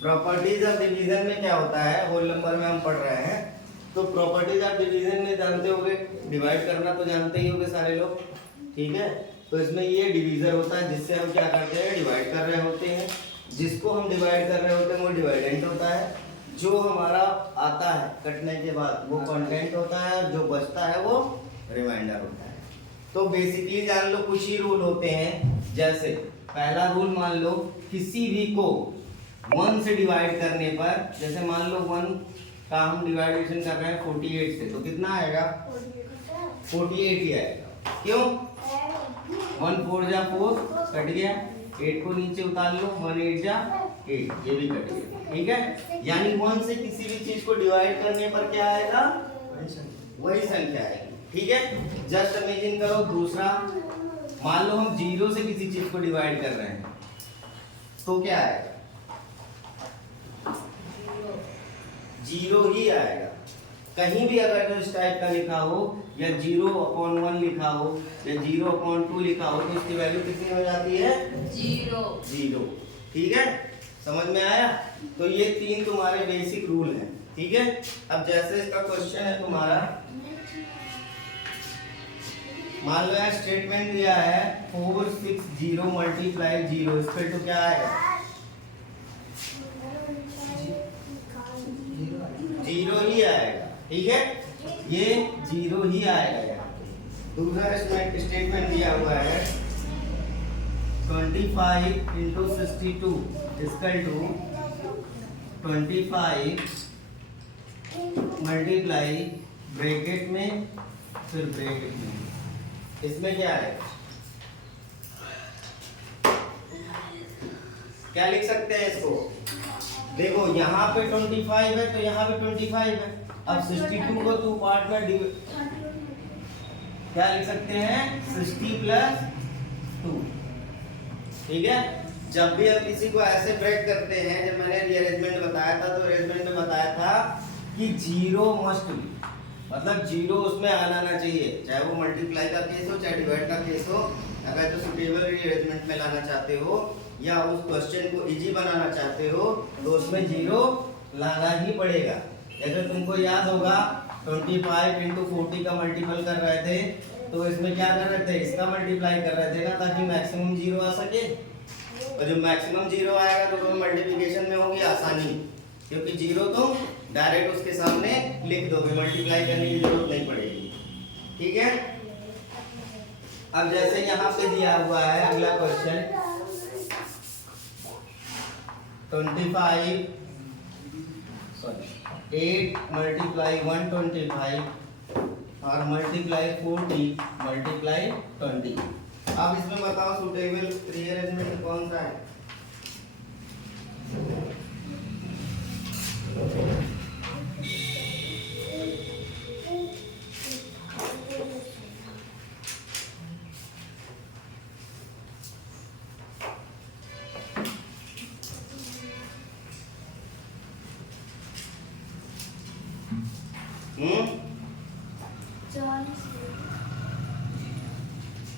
Properties of division में क्या होता है, होल नंबर में हम पढ़ रहे हैं। तो प्रॉपर्टीज ऑफ डिवीजन में जानते होगे, डिवाइड करना तो जानते ही होगे सारे लोग, ठीक है। तो इसमें ये डिवीजर होता है जिससे हम क्या करते हैं, डिवाइड कर रहे होते हैं। जिसको हम डिवाइड कर रहे होते हैं वो डिवाइडेंट होता है। जो हमारा आता है कटने के बाद वो कंटेंट होता है, जो बचता है वो रिमाइंडर होता है। तो बेसिकली जान लो कुछ ही रूल होते हैं। जैसे पहला रूल मान लो, किसी भी को 1 से डिवाइड करने पर, जैसे मान लो 1 का हम डिवाइडेशन कर रहे हैं 48 से, तो कितना आएगा, 48 ही आएगा। क्यों, 1 4 जा 4 कट गया, 8 को नीचे उतार लो, 1 8 जा 8, ये भी कट गया, ठीक है। यानी 1 से किसी भी चीज को डिवाइड करने पर क्या आएगा, वही संख्या आएगी, ठीक है। जस्ट इमेजिन करो दूसरा, मान लो हम 0 से किसी चीज को डिवाइड कर रहे हैं, तो क्या आएगा, 0 ही आएगा। कहीं भी अगर इस टाइप का लिखा हो, या 0/1 लिखा हो, या 0/2 लिखा हो, तो इसकी वैल्यू कितनी हो जाती है, 0, ठीक है। समझ में आया। तो ये 3 तुम्हारे बेसिक रूल हैं, ठीक है। अब जैसे इसका क्वेश्चन है तुम्हारा, मान लो यार स्टेटमेंट दिया है 4 6 0 मल्टीप्लाई 0, इस पे तो क्या आएगा, 0 ही आएगा, ठीक है। ये 0 ही आएगा यहाँ पे। दूसरा इसमें स्टेटमेंट दिया हुआ है 25 × 62 इक्वल टू 25 मल्टीप्लाई ब्रैकेट में, फिर ब्रैकेट में, इसमें क्या है, क्या लिख सकते हैं इसको, देखो यहाँ पे 25 है तो यहाँ पे 25 है। अब 62 को 2 पार्ट में क्या लिख सकते हैं, 60 + 2, ठीक है। जब भी हम किसी को ऐसे ब्रेक करते हैं, जब मैंने रीअरेंजमेंट बताया था तो अरेंजमेंट में बताया था कि 0 मस्ट बी, मतलब 0 उसमें आना ना चाहिए, चाहे वो मल्टीप्लाई का केस हो चाहे डिवाइड का केस हो। अगर तो सुटेबल रीअरेंजमेंट में लाना चाहते हो या उस क्वेश्चन को इजी बनाना चाहते हो तो उसमें 0 लाना ही पड़ेगा। जैसे तुमको याद होगा 25 × 40 का मल्टीपल कर रहे थे, तो इसमें क्या कर रहे थे, इसका मल्टीप्लाई कर रहे थे ना, ताकि मैक्सिमम 0 आ सके। और जब मैक्सिमम 0 आएगा तो मल्टीप्लिकेशन में होगी आसानी, क्योंकि 0 तुम डायरेक्ट उसके सामने लिख दोगे, मल्टीप्लाई करने की जरूरत नहीं पड़ेगी, ठीक है। अब जैसे यहाँ पे दिया हुआ है अगला क्वेश्चन 25 8 मल्टीप्लाई 125 और मल्टीप्लाई 40 मल्टीप्लाई 20। अब इसमें बताओ सुटेबल रीअरेंजमेंट कौन सा है,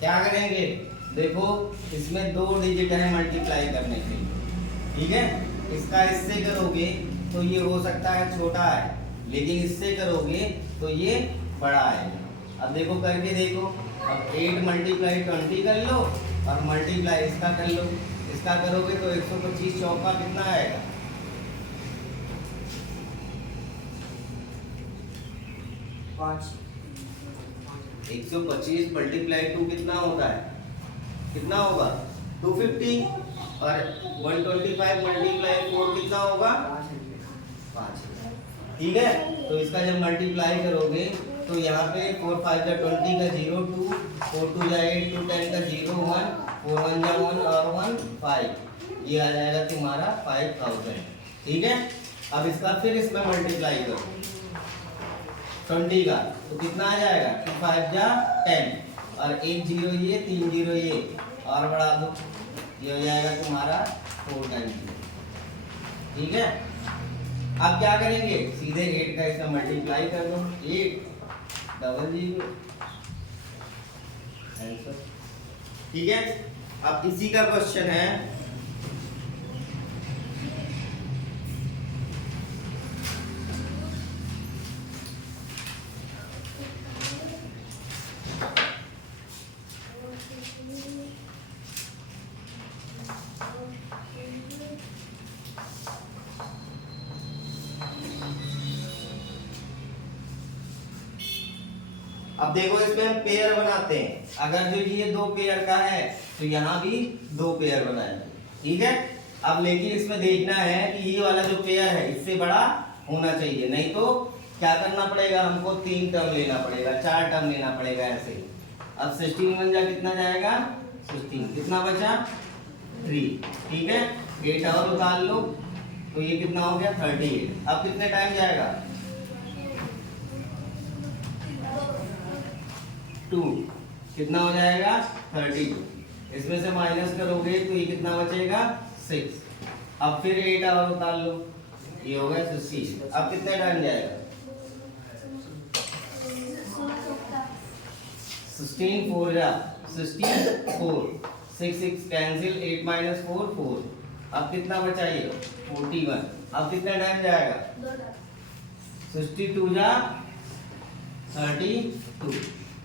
क्या करेंगे, देखो इसमें 2 डिजिट है मल्टीप्लाई करने के लिए, ठीक है। इसका इससे करोगे तो ये हो सकता है छोटा है, लेकिन इससे करोगे तो ये बड़ा है। अब देखो करके देखो, अब 8 मल्टीप्लाई 20 कर लो और मल्टीप्लाई इसका कर लो, इसका करोगे तो 125 चौका कितना आएगा, 5। 125 मल्टीप्लाई 2 कितना होता है, कितना होगा 250, और 125 मल्टीप्लाई 4 कितना होगा 5, ठीक है। तो इसका जब मल्टीप्लाई करोगे तो यहाँ पे 4 5 जा 20 का 0 2, 4 2 जा 8 2 10 का 0 1, 4 1 जा 1 और 1 5, ये आ जाएगा तुम्हारा 5000, ठीक है। अब इसका फिर इसमें मल्टीप्लाई करो 20 का, तो कितना आ जाएगा 2 5 जा 10 और 1 0 ये 3 0 ये, और बढ़ा दो, ये हो जाएगा तुम्हारा 4 टाइम्स 0, ठीक है। अब क्या करेंगे, सीधे 8 का इसका मल्टीप्लाई कर दो, 8 डबल 0 आंसर, ठीक है। अब इसी का क्वेश्चन है अब देखो इसमें हम पेयर बनाते हैं, अगर जो ये 2 पेयर का है तो यहाँ भी 2 पेयर बनाएंगे, ठीक है। अब लेकिन इसमें देखना है कि ये वाला जो पेयर है इससे बड़ा होना चाहिए, नहीं तो क्या करना पड़ेगा हमको, 3 टर्म लेना पड़ेगा, 4 टर्म लेना पड़ेगा ऐसे ही। अब 16 बन जा कितना जाएगा 16, कितना बचा 3, ठीक है। 8 और उतार लो तो ये कितना हो गया 38। अब कितने टाइम जाएगा 2, कितना हो जाएगा 32। इसमें से माइनस करोगे तो ये कितना बचेगा 6। अब फिर 8 और उतार लो, ये हो गया 16। अब कितने टाइम जाएगा 16 4 जा 16 4, 6 6 कैंसिल, 8 - 4 4। अब कितना बचा ये 41। अब कितना टाइम जाएगा 62 जा 32।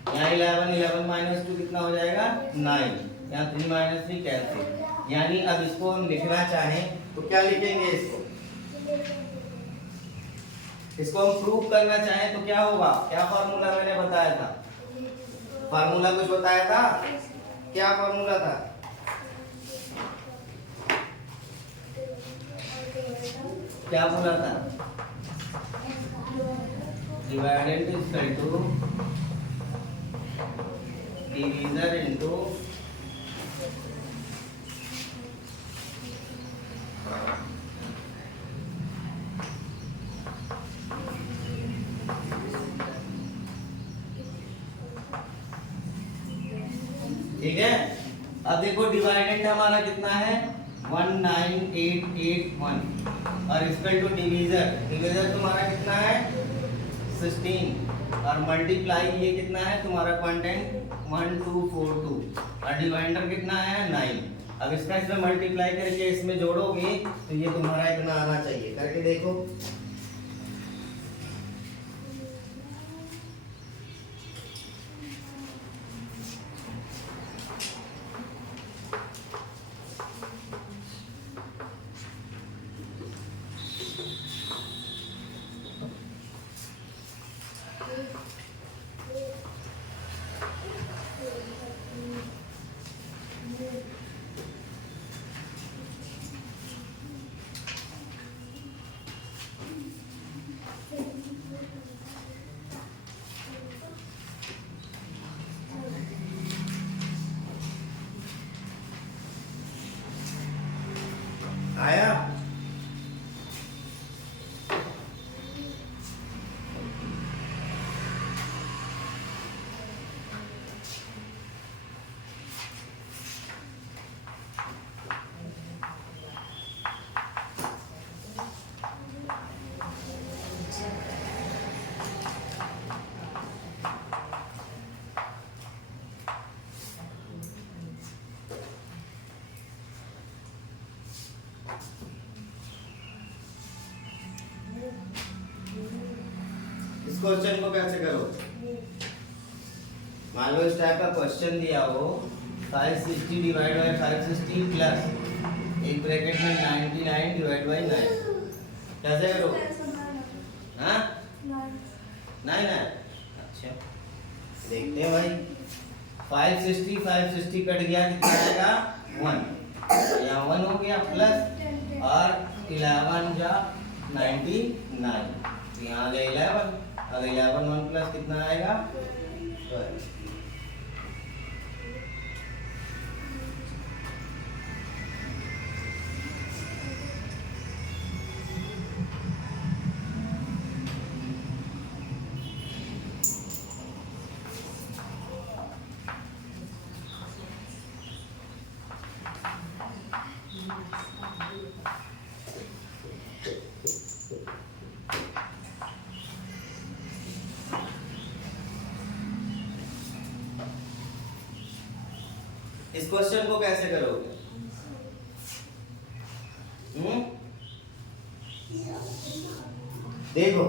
यहाँ 11 11 - 2 कितना हो जाएगा 9, यहाँ 3 - 3 कैंसिल। यानी अब इसको हम लिखना चाहें तो क्या लिखेंगे, इसको हम प्रूव करना चाहें तो क्या होगा, क्या फार्मूला मैंने बताया था, फार्मूला कुछ बताया था, क्या फार्मूला था, क्या बोला था, divided equal to divisor into ठीक है। अब देखो डिवाइडेंट हमारा कितना है 19881 और इक्वल टू डिवीजर, डिवीजर तुम्हारा कितना है 16 और मल्टीप्लाई ये कितना है तुम्हारा क्वांटेंट 1242 और डिवाइडर कितना है 9। अब इसका इसमें मल्टीप्लाई करके इसमें जोड़ोगे तो ये तुम्हारा इतना आना चाहिए, करके देखो। आया इस क्वेश्चन को कैसे करो, मान लो इस टाइप का क्वेश्चन दिया हो 560 डिवाइड बाय 560 प्लस एक ब्रैकेट में 99 डिवाइड बाय 9, कैसे करो, हाँ 9 अच्छा देखते हैं भाई। 560 कट गया कितना आएगा 1, यहाँ 1 हो गया प्लस और 11 जा 99, यहाँ ले 11 और 11 1 प्लस कितना आएगा 12। इस क्वेश्चन को कैसे करोगे, देखो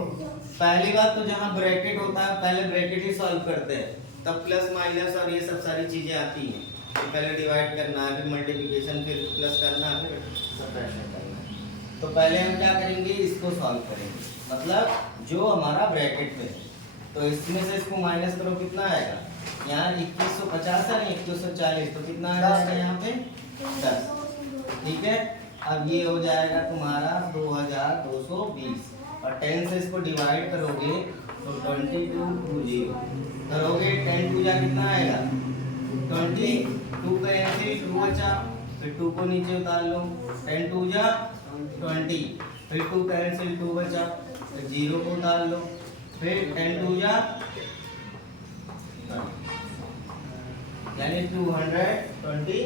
पहली बात तो जहां ब्रैकेट होता है पहले ब्रैकेट ही सॉल्व करते हैं, तब प्लस माइनस और ये सब सारी चीजें आती हैं। तो पहले डिवाइड करना है, फिर मल्टीप्लिकेशन, फिर प्लस करना है, फिर सब्ट्रैक्शन करना है। तो पहले हम क्या करेंगे, इसको सॉल्व करेंगे, मतलब जो हमारा ब्रैकेट में है। तो इसमें से इसको माइनस करो, कितना आएगा? यहाँ 2150 है नहीं 2140, तो कितना आ जाएगा यहाँ पे 10। ठीक है, अब ये हो जाएगा तुम्हारा 2220 और 10 से इसको डिवाइड करोगे तो 2220 करोगे, 10 टू जा कितना आएगा 20, 2 का कैंसिल 2 बचा, फिर 2 को नीचे उतार लो, 10 टू जा 20, फिर 2 कैंसिल 2 बचा, फिर 0 को उतार लो, फिर 10 टू जा यानी 222।